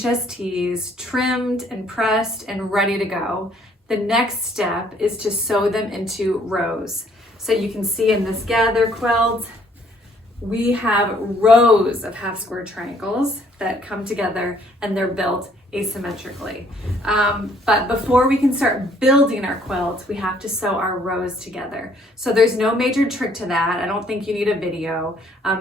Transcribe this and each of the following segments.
HSTs trimmed and pressed and ready to go. The next step is to sew them into rows. So you can see in this gather quilt, we have rows of half square triangles that come together and they're built asymmetrically. But before we can start building our quilt, we have to sew our rows together. So there's no major trick to that. I don't think you need a video.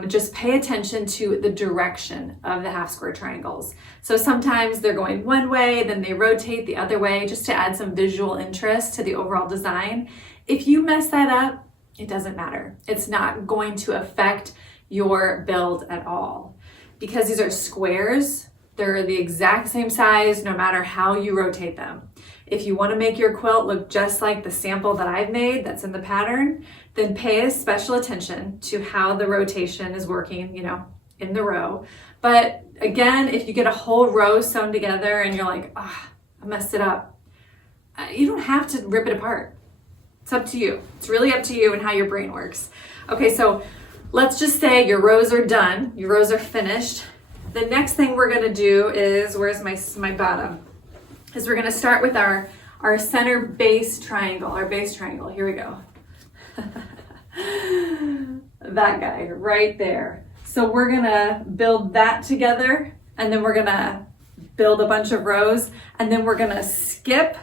Just pay attention to the direction of the half square triangles. So sometimes they're going one way, then they rotate the other way, just to add some visual interest to the overall design. If you mess that up, it doesn't matter. It's not going to affect your build at all. Because these are squares, they're the exact same size no matter how you rotate them. If you want to make your quilt look just like the sample that I've made that's in the pattern, then pay special attention to how the rotation is working, you know, in the row. But again, if you get a whole row sewn together and you're like, ah, I messed it up, you don't have to rip it apart. It's up to you. It's really up to you and how your brain works. Okay, so let's just say your rows are done, your rows are finished. The next thing we're gonna do is, where's my bottom? Is we're gonna start with our center base triangle, our base triangle. Here we go. That guy right there. So we're gonna build that together, and then we're gonna build a bunch of rows, and then we're gonna skip,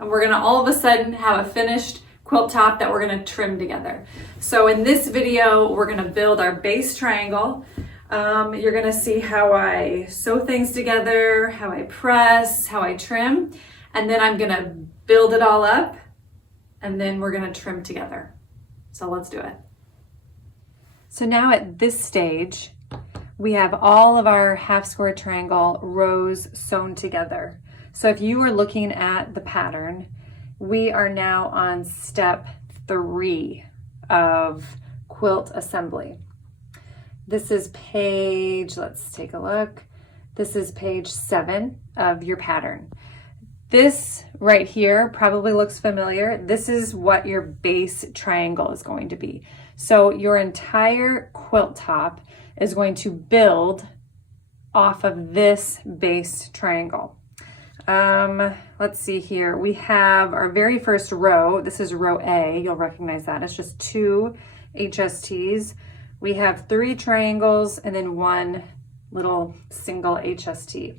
and we're gonna all of a sudden have a finished quilt top that we're gonna trim together. So in this video, we're gonna build our base triangle. You're gonna see how I sew things together, how I press, how I trim, and then I'm gonna build it all up, and then we're gonna trim together. So let's do it. So now at this stage, we have all of our half square triangle rows sewn together. So if you were looking at the pattern, we are now on step 3 of quilt assembly. This is page, let's take a look. This is page 7 of your pattern. This right here probably looks familiar. This is what your base triangle is going to be. So your entire quilt top is going to build off of this base triangle. Let's see here. We have our very first row. This is row A. You'll recognize that. It's just 2 HSTs. We have 3 triangles and then 1 little single HST.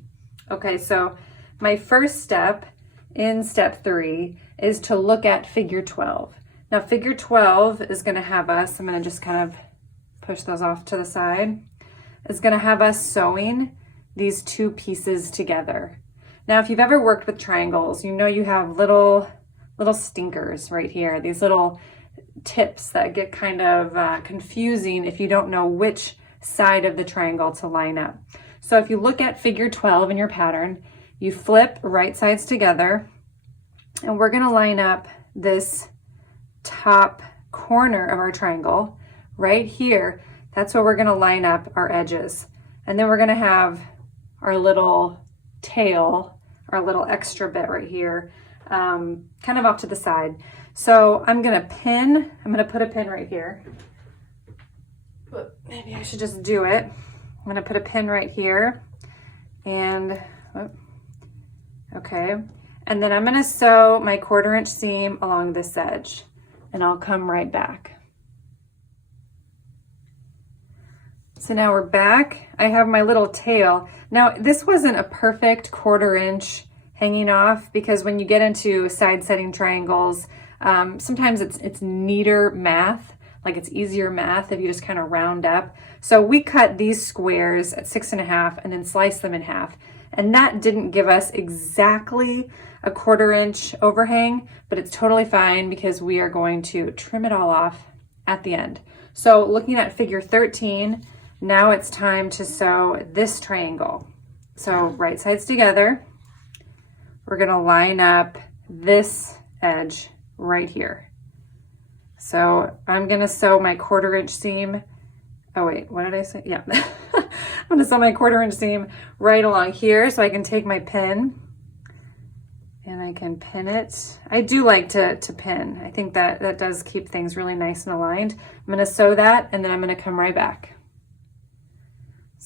Okay, so my first step in step 3 is to look at figure 12. Now figure 12 is going to have us, I'm going to just kind of push those off to the side, is going to have us sewing these 2 pieces together. Now, if you've ever worked with triangles, you know you have little stinkers right here, these little tips that get kind of confusing if you don't know which side of the triangle to line up. So if you look at figure 12 in your pattern, you flip right sides together, and we're gonna line up this top corner of our triangle right here. That's where we're gonna line up our edges. And then we're gonna have our little tail, our little extra bit right here, kind of off to the side. So I'm gonna put a pin right here, but maybe I should just do it. I'm gonna put a pin right here, and okay. And then I'm gonna sew my 1/4 inch seam along this edge, and I'll come right back. So now we're back. I have my little tail. Now this wasn't a perfect 1/4 inch hanging off, because when you get into side setting triangles, sometimes it's neater math, like it's easier math if you just kind of round up. So we cut these squares at 6.5 and then slice them in half. And that didn't give us exactly a 1/4 inch overhang, but it's totally fine because we are going to trim it all off at the end. So looking at figure 13, now it's time to sew this triangle. So right sides together, we're gonna line up this edge right here. So I'm gonna sew my 1/4 inch seam. Oh wait, what did I say? Yeah, I'm gonna sew my 1/4 inch seam right along here, so I can take my pin and I can pin it. I do like to pin. I think that does keep things really nice and aligned. I'm gonna sew that, and then I'm gonna come right back.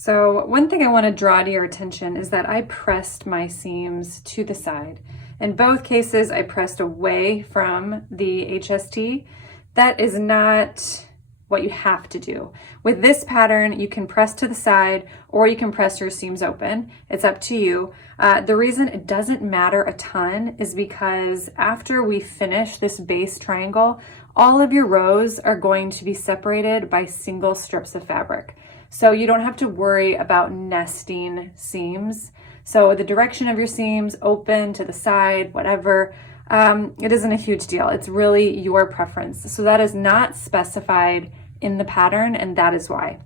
So one thing I want to draw to your attention is that I pressed my seams to the side. In both cases, I pressed away from the HST. That is not what you have to do. With this pattern, you can press to the side or you can press your seams open. It's up to you. The reason it doesn't matter a ton is because after we finish this base triangle, all of your rows are going to be separated by single strips of fabric. So you don't have to worry about nesting seams. So the direction of your seams, open, to the side, whatever, it isn't a huge deal. It's really your preference. So that is not specified in the pattern, and that is why.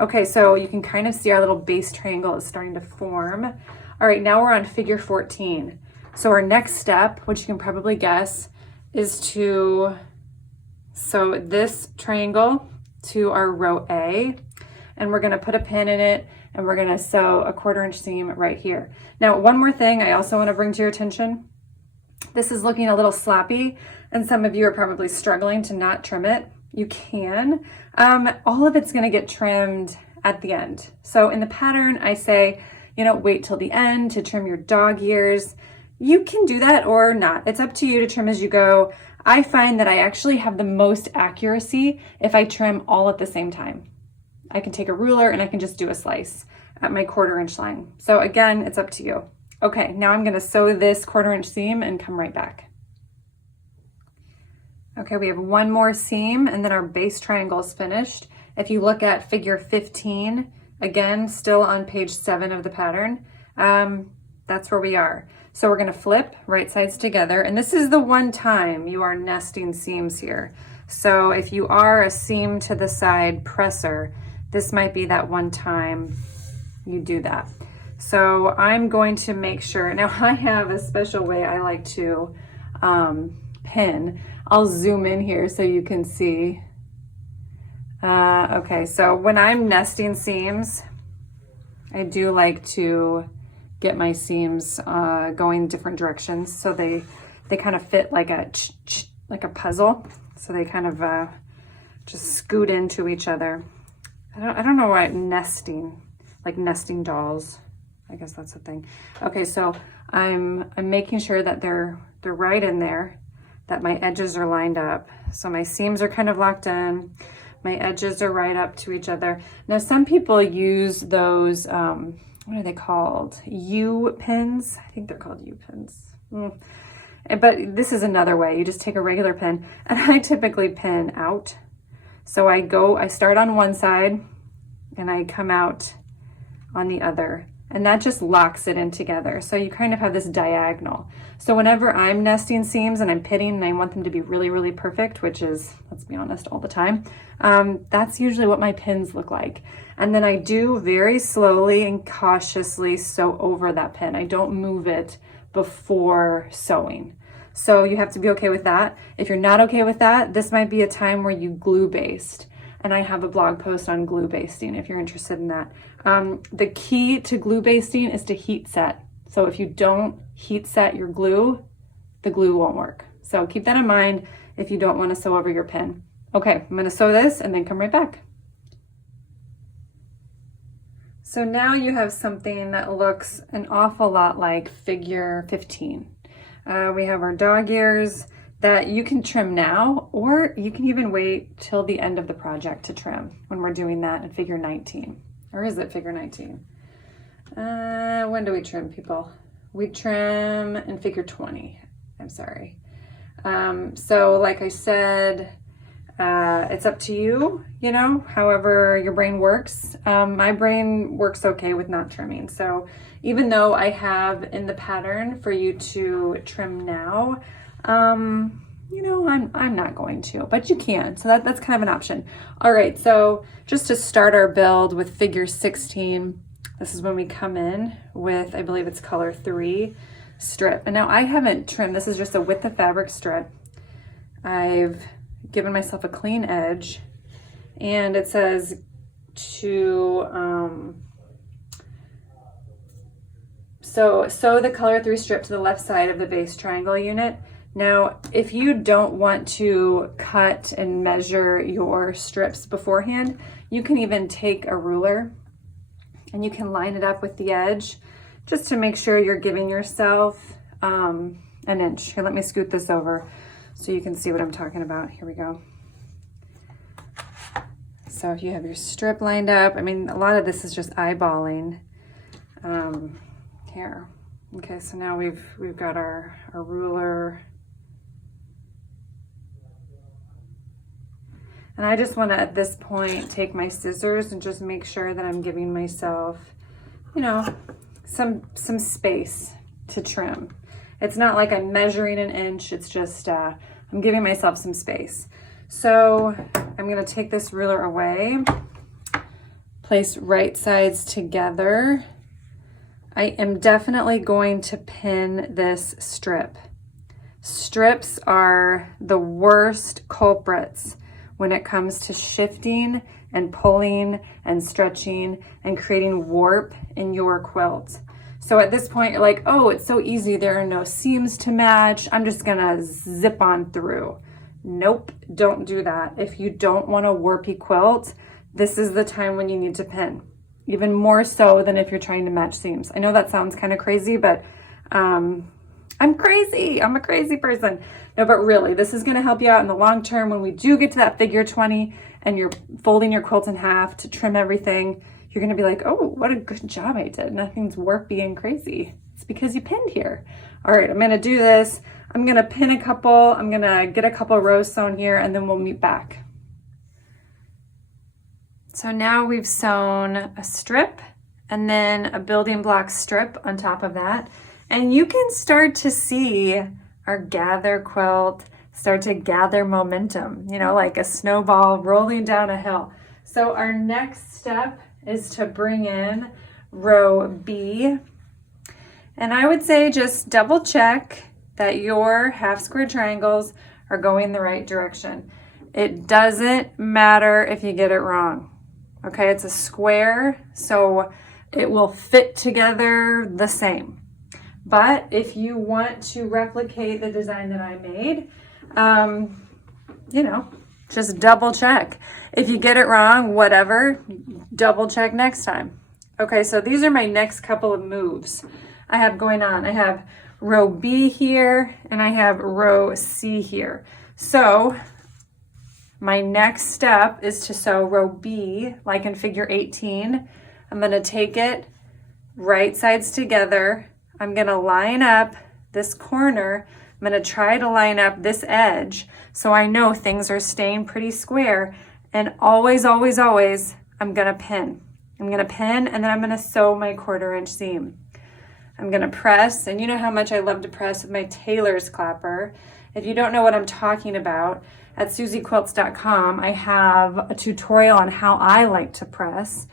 Okay, so you can kind of see our little base triangle is starting to form. All right, now we're on figure 14. So our next step, which you can probably guess, is to sew this triangle to our row A, and we're gonna put a pin in it, and we're gonna sew a 1/4 inch seam right here. Now, one more thing I also wanna bring to your attention. This is looking a little sloppy, and some of you are probably struggling to not trim it. You can. All of it's gonna get trimmed at the end. So in the pattern, I say, you know, wait till the end to trim your dog ears. You can do that or not. It's up to you to trim as you go. I find that I actually have the most accuracy if I trim all at the same time. I can take a ruler and I can just do a slice at my 1/4 inch line. So again, it's up to you. Okay, now I'm gonna sew this 1/4 inch seam and come right back. Okay, we have one more seam and then our base triangle is finished. If you look at figure 15, again, still on page 7 of the pattern, that's where we are. So we're gonna flip right sides together, and this is the one time you are nesting seams here. So if you are a seam to the side presser, this might be that one time you do that. So I'm going to make sure, now I have a special way I like to pin. I'll zoom in here so you can see. Okay, so when I'm nesting seams, I do like to get my seams going different directions so they kind of fit like a puzzle. So they kind of just scoot into each other. I don't know what nesting, like nesting dolls. I guess that's the thing. Okay, so I'm making sure that they're right in there, that my edges are lined up. So my seams are kind of locked in. My edges are right up to each other. Now, some people use those, what are they called? U-pins? I think they're called U-pins. But this is another way. You just take a regular pin, and I typically pin out. So I start on one side and I come out on the other, and that just locks it in together. So you kind of have this diagonal. So whenever I'm nesting seams and I'm pitting and I want them to be really, really perfect, which is, let's be honest, all the time, that's usually what my pins look like. And then I do very slowly and cautiously sew over that pin. I don't move it before sewing. So you have to be okay with that. If you're not okay with that, this might be a time where you glue baste. And I have a blog post on glue basting if you're interested in that. The key to glue basting is to heat set. So if you don't heat set your glue, the glue won't work. So keep that in mind if you don't want to sew over your pin. Okay, I'm gonna sew this and then come right back. So now you have something that looks an awful lot like figure 15. We have our dog ears that you can trim now, or you can even wait till the end of the project to trim when we're doing that in figure 19. Or is it figure 19? When do we trim, people? We trim in figure 20. I'm sorry. So like I said, it's up to you, you know, however your brain works. My brain works okay with not trimming. So even though I have in the pattern for you to trim now, you know, I'm not going to, but you can. So that's kind of an option. All right, so just to start our build with figure 16, this is when we come in with, I believe it's color 3 strip. And now I haven't trimmed, this is just a width of fabric strip. I've given myself a clean edge, and it says to sew the color 3 strip to the left side of the base triangle unit. Now, if you don't want to cut and measure your strips beforehand, you can even take a ruler and you can line it up with the edge just to make sure you're giving yourself an inch. Here, let me scoot this over so you can see what I'm talking about. Here we go. So if you have your strip lined up, I mean, a lot of this is just eyeballing. Here. Okay, so now we've got our ruler. And I just want to, at this point, take my scissors and just make sure that I'm giving myself, you know, some space to trim. It's not like I'm measuring an inch, it's just I'm giving myself some space. So I'm going to take this ruler away, place right sides together. I am definitely going to pin this strip. Strips are the worst culprits when it comes to shifting and pulling and stretching and creating warp in your quilt. So at this point, you're like, oh, it's so easy. There are no seams to match. I'm just gonna zip on through. Nope, don't do that. If you don't want a warpy quilt, this is the time when you need to pin. Even more so than if you're trying to match seams. I know that sounds kind of crazy, but I'm crazy. I'm a crazy person. No, but really, this is gonna help you out in the long term when we do get to that figure 20 and you're folding your quilt in half to trim everything. You're gonna be like, oh, what a good job I did. Nothing's warpy and crazy. It's because you pinned here. All right, I'm gonna do this. I'm gonna pin a couple. I'm gonna get a couple rows sewn here and then we'll meet back. So now we've sewn a strip and then a building block strip on top of that. And you can start to see our gather quilt start to gather momentum, you know, like a snowball rolling down a hill. So our next step is to bring in row B. And I would say just double check that your half square triangles are going the right direction. It doesn't matter if you get it wrong. Okay, it's a square, so it will fit together the same. But if you want to replicate the design that I made, you know, just double check. If you get it wrong, whatever, double check next time. Okay, so these are my next couple of moves I have going on. I have row B here and I have row C here. So my next step is to sew row B, like in figure 18. I'm gonna take it right sides together. I'm gonna line up this corner. I'm gonna try to line up this edge so I know things are staying pretty square. And always, always, always, I'm gonna pin. I'm gonna pin and then I'm gonna sew my 1/4 inch seam. I'm gonna press, and you know how much I love to press with my tailor's clapper. If you don't know what I'm talking about, at susiequilts.com, I have a tutorial on how I like to press.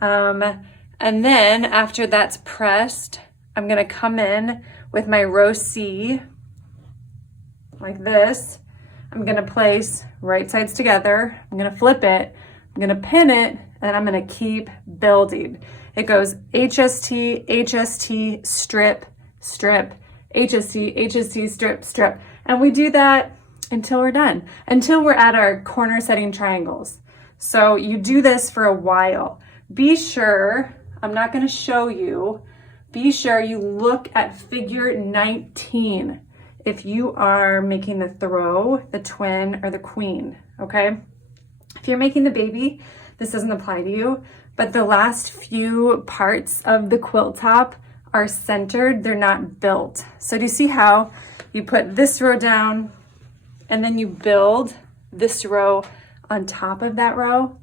And then after that's pressed, I'm gonna come in with my row C, like this. I'm gonna place right sides together. I'm gonna flip it, I'm gonna pin it, and I'm gonna keep building. It goes HST, HST, strip, strip, HST, HST, strip, strip. And we do that until we're done, until we're at our corner setting triangles. So you do this for a while. Be sure, I'm not gonna show you, be sure you look at figure 19 if you are making the throw, the twin, or the queen, okay? If you're making the baby, this doesn't apply to you, but the last few parts of the quilt top are centered, they're not built. So do you see how you put this row down and then you build this row on top of that row?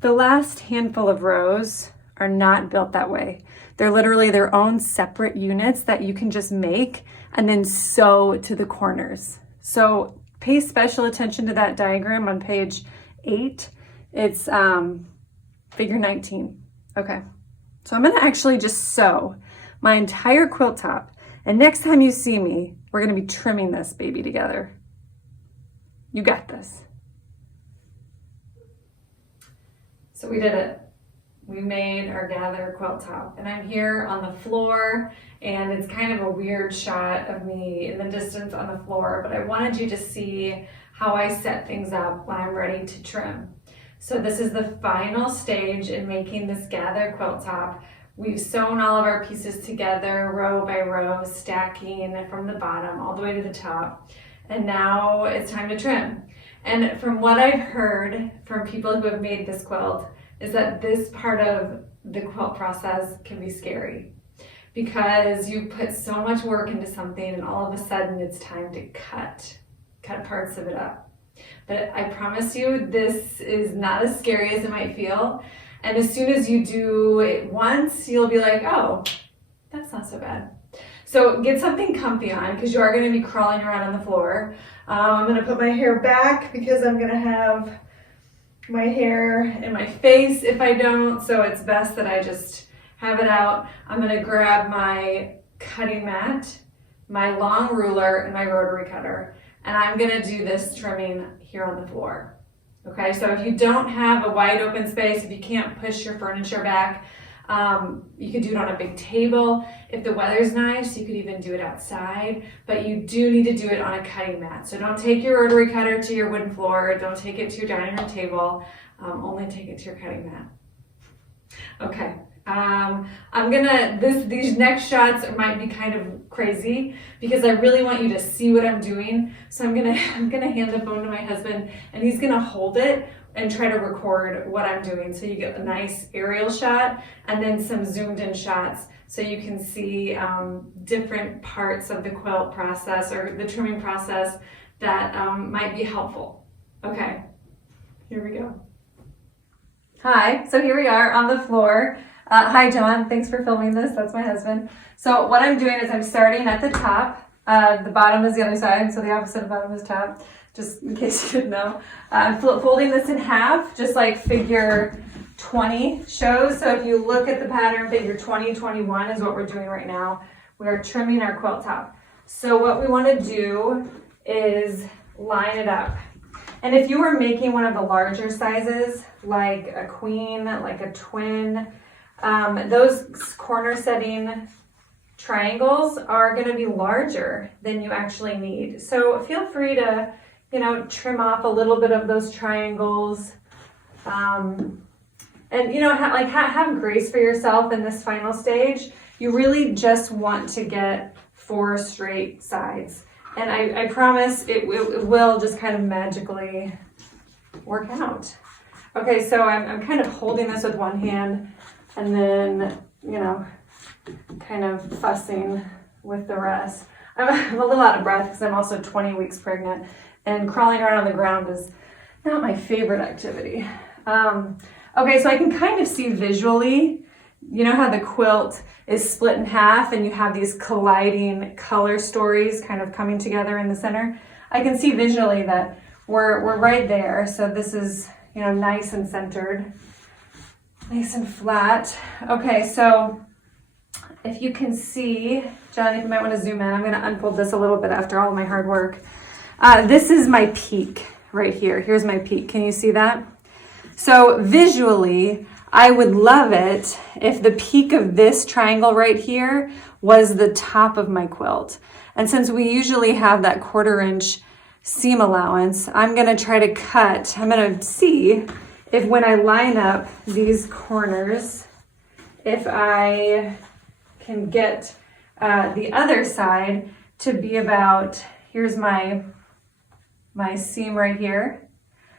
The last handful of rows are not built that way. They're literally their own separate units that you can just make and then sew to the corners. So pay special attention to that diagram on page 8. It's figure 19. Okay, so I'm gonna actually just sew my entire quilt top. And next time you see me, we're gonna be trimming this baby together. You got this. So we did it. We made our gather quilt top, and I'm here on the floor, and it's kind of a weird shot of me in the distance on the floor, but I wanted you to see how I set things up when I'm ready to trim. So this is the final stage in making this gathered quilt top. We've sewn all of our pieces together row by row, stacking from the bottom all the way to the top. And now it's time to trim. And from what I've heard from people who have made this quilt is that this part of the quilt process can be scary because you put so much work into something and all of a sudden it's time to cut parts of it up. But I promise you, this is not as scary as it might feel. And as soon as you do it once, you'll be like, oh, that's not so bad. So get something comfy on because you are going to be crawling around on the floor. I'm going to put my hair back because I'm going to have my hair in my face if I don't. So it's best that I just have it out. I'm going to grab my cutting mat, my long ruler, and my rotary cutter. And I'm going to do this trimming here on the floor. Okay, so if you don't have a wide open space, if you can't push your furniture back, you could do it on a big table. If the weather's nice, you could even do it outside, but you do need to do it on a cutting mat. So don't take your rotary cutter to your wooden floor, don't take it to your dining room table, only take it to your cutting mat. Okay, these next shots might be kind of crazy because I really want you to see what I'm doing. So I'm gonna hand the phone to my husband and he's gonna hold it and try to record what I'm doing. So you get a nice aerial shot and then some zoomed in shots so you can see different parts of the quilt process or the trimming process that might be helpful. Okay, here we go. Hi, so here we are on the floor. Hi, John. Thanks for filming this. That's my husband. So what I'm doing is I'm starting at the top. The bottom is the other side, so the opposite of bottom is top, just in case you didn't know. I'm folding this in half, just like figure 20 shows. So if you look at the pattern, figure 20, 21 is what we're doing right now. We are trimming our quilt top. So what we want to do is line it up. And if you were making one of the larger sizes, like a queen, like a twin, those corner setting triangles are going to be larger than you actually need. So feel free to, trim off a little bit of those triangles. And, have grace for yourself in this final stage. You really just want to get 4 straight sides. And I promise it will just kind of magically work out. Okay, so I'm kind of holding this with one hand and then, kind of fussing with the rest. I'm a little out of breath because I'm also 20 weeks pregnant and crawling around on the ground is not my favorite activity. Okay, so I can kind of see visually, how the quilt is split in half and you have these colliding color stories kind of coming together in the center. I can see visually that we're right there. So this is, nice and centered, nice and flat. Okay, so if you can see, John, if you might want to zoom in, I'm going to unfold this a little bit after all my hard work. This is my peak right here. Here's my peak. Can you see that? So visually, I would love it if the peak of this triangle right here was the top of my quilt. And since we usually have that 1/4 inch seam allowance, I'm going to try to cut. I'm going to see if when I line up these corners, if I can get the other side to be about, here's my seam right here.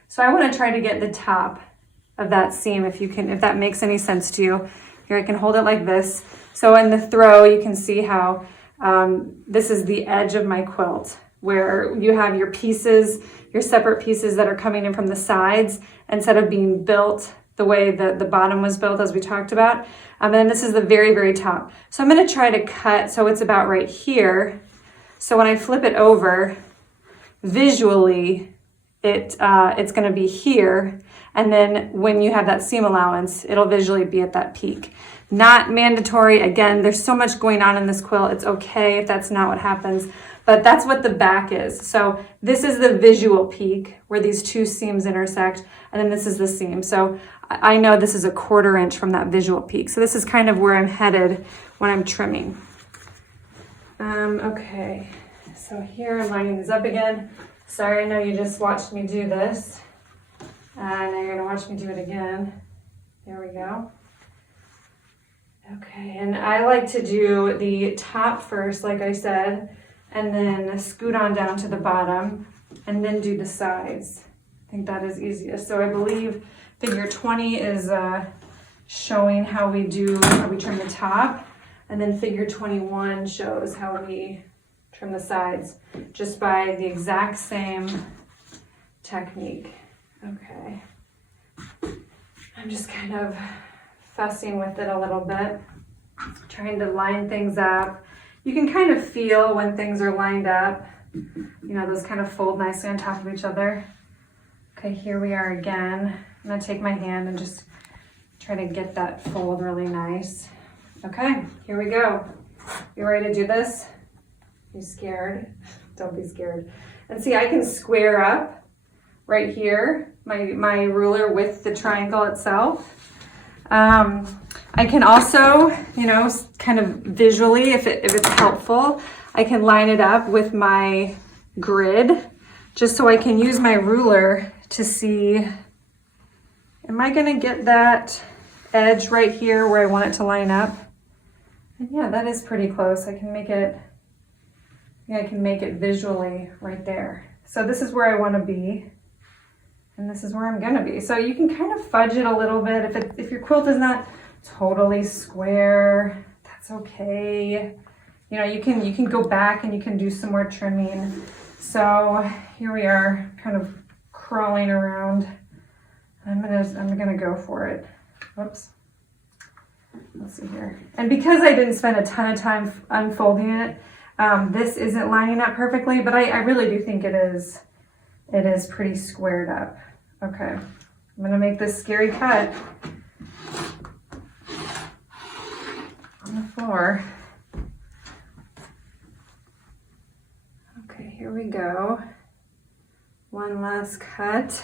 So I want to try to get the top of that seam if that makes any sense to you. Here I can hold it like this. So in the throw, you can see how this is the edge of my quilt where you have your pieces, your separate pieces that are coming in from the sides instead of being built the way that the bottom was built as we talked about. And then this is the very, very top. So I'm going to try to cut so it's about right here. So when I flip it over, visually, it's going to be here. And then when you have that seam allowance, it'll visually be at that peak. Not mandatory. Again, there's so much going on in this quilt. It's okay if that's not what happens, but that's what the back is. So this is the visual peak where these 2 seams intersect, and then this is the seam. So I know this is a 1/4 inch from that visual peak. So this is kind of where I'm headed when I'm trimming. Okay, so here I'm lining these up again. Sorry, I know you just watched me do this. And now you're gonna watch me do it again. There we go. Okay, and I like to do the top first, like I said, and then scoot on down to the bottom, and then do the sides. I think that is easiest. So I believe figure 20 is showing how we trim the top, and then figure 21 shows how we trim the sides, just by the exact same technique. Okay. I'm just kind of fussing with it a little bit, trying to line things up. You can kind of feel when things are lined up. You know, those kind of fold nicely on top of each other. Okay, here we are again. I'm gonna take my hand and just try to get that fold really nice. Okay, here we go. You ready to do this? You scared? Don't be scared. And see, I can square up right here, my ruler with the triangle itself. I can also, you know, kind of visually, if it's helpful, I can line it up with my grid, just so I can use my ruler to see, am I gonna get that edge right here where I want it to line up? And yeah, that is pretty close. I can make it visually right there. So this is where I wanna be, and this is where I'm gonna be. So you can kind of fudge it a little bit. If your quilt is not totally square, that's okay. You know, you can go back and you can do some more trimming. So here we are, kind of crawling around. I'm gonna go for it. Whoops. Let's see here. And because I didn't spend a ton of time unfolding it, this isn't lining up perfectly, but I really do think it is pretty squared up. Okay, I'm gonna make this scary cut on the floor. Okay, here we go. One last cut.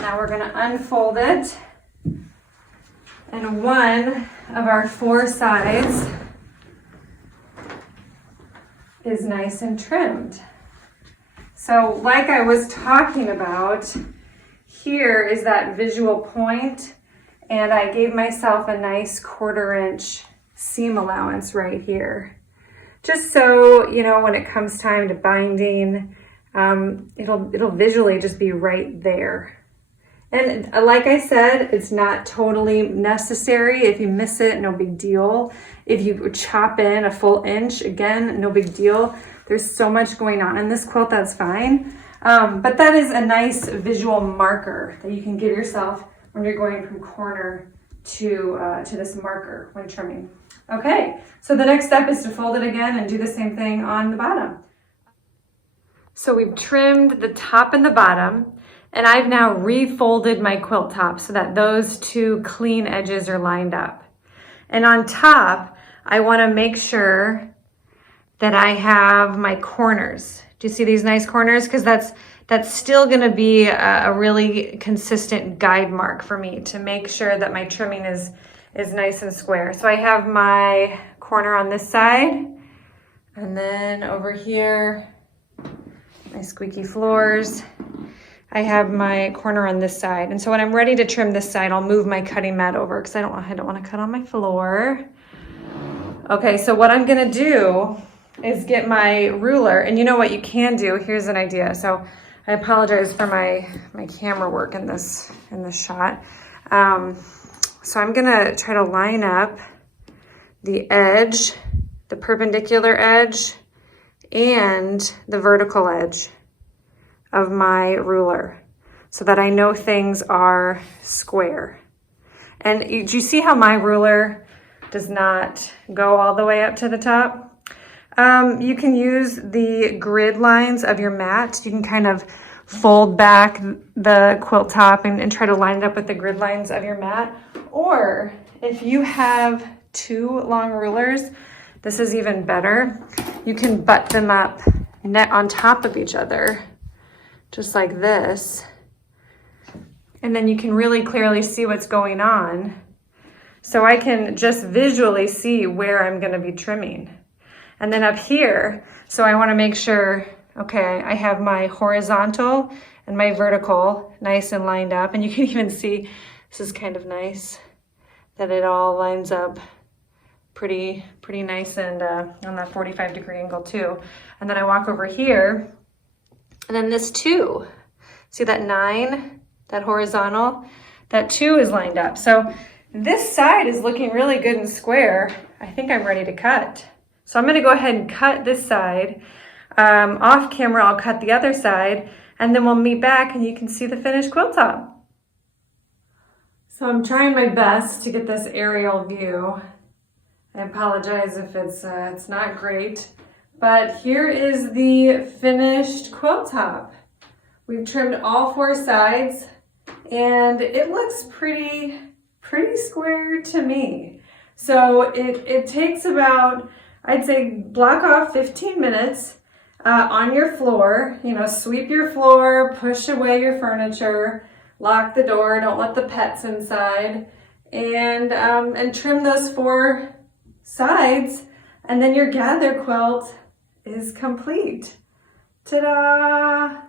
Now we're gonna unfold it, and one of our 4 sides is nice and trimmed. So like I was talking about, here is that visual point, and I gave myself a nice 1/4 inch seam allowance right here. Just so, you know, when it comes time to binding, it'll visually just be right there. And like I said, it's not totally necessary. If you miss it, no big deal. If you chop in a full inch, again, no big deal. There's so much going on in this quilt, that's fine. But that is a nice visual marker that you can give yourself when you're going from corner to this marker when trimming. Okay, so the next step is to fold it again and do the same thing on the bottom. So we've trimmed the top and the bottom, and I've now refolded my quilt top so that those 2 clean edges are lined up. And on top, I wanna make sure that I have my corners. Do you see these nice corners? Because that's still gonna be a really consistent guide mark for me to make sure that my trimming is nice and square. So I have my corner on this side, and then over here, my squeaky floors. I have my corner on this side. And so when I'm ready to trim this side, I'll move my cutting mat over because I don't want to cut on my floor. Okay, so what I'm gonna do is get my ruler, and you know what you can do? Here's an idea. So I apologize for my camera work in this shot. So I'm gonna try to line up the edge, the perpendicular edge, and the vertical edge of my ruler so that I know things are square. And do you see how my ruler does not go all the way up to the top? You can use the grid lines of your mat. You can kind of fold back the quilt top and try to line it up with the grid lines of your mat. Or if you have 2 long rulers, this is even better. You can butt them up on top of each other, just like this. And then you can really clearly see what's going on. So I can just visually see where I'm gonna be trimming. And then up here, So I want to make sure, okay, I have my horizontal and my vertical nice and lined up. And you can even see, this is kind of nice, that it all lines up pretty nice and on that 45-degree angle too. And then I walk over here, and then this 2, see that 9, that horizontal, that 2 is lined up. So this side is looking really good and square. I think I'm ready to cut. So I'm gonna go ahead and cut this side. Off camera, I'll cut the other side, and then we'll meet back and you can see the finished quilt top. So I'm trying my best to get this aerial view. I apologize if it's not great, but here is the finished quilt top. We've trimmed all 4 sides and it looks pretty square to me. So it takes about, I'd say, block off 15 minutes on your floor. You know, sweep your floor, push away your furniture, lock the door, don't let the pets inside, and trim those 4 sides, and then your gather quilt is complete. Ta-da!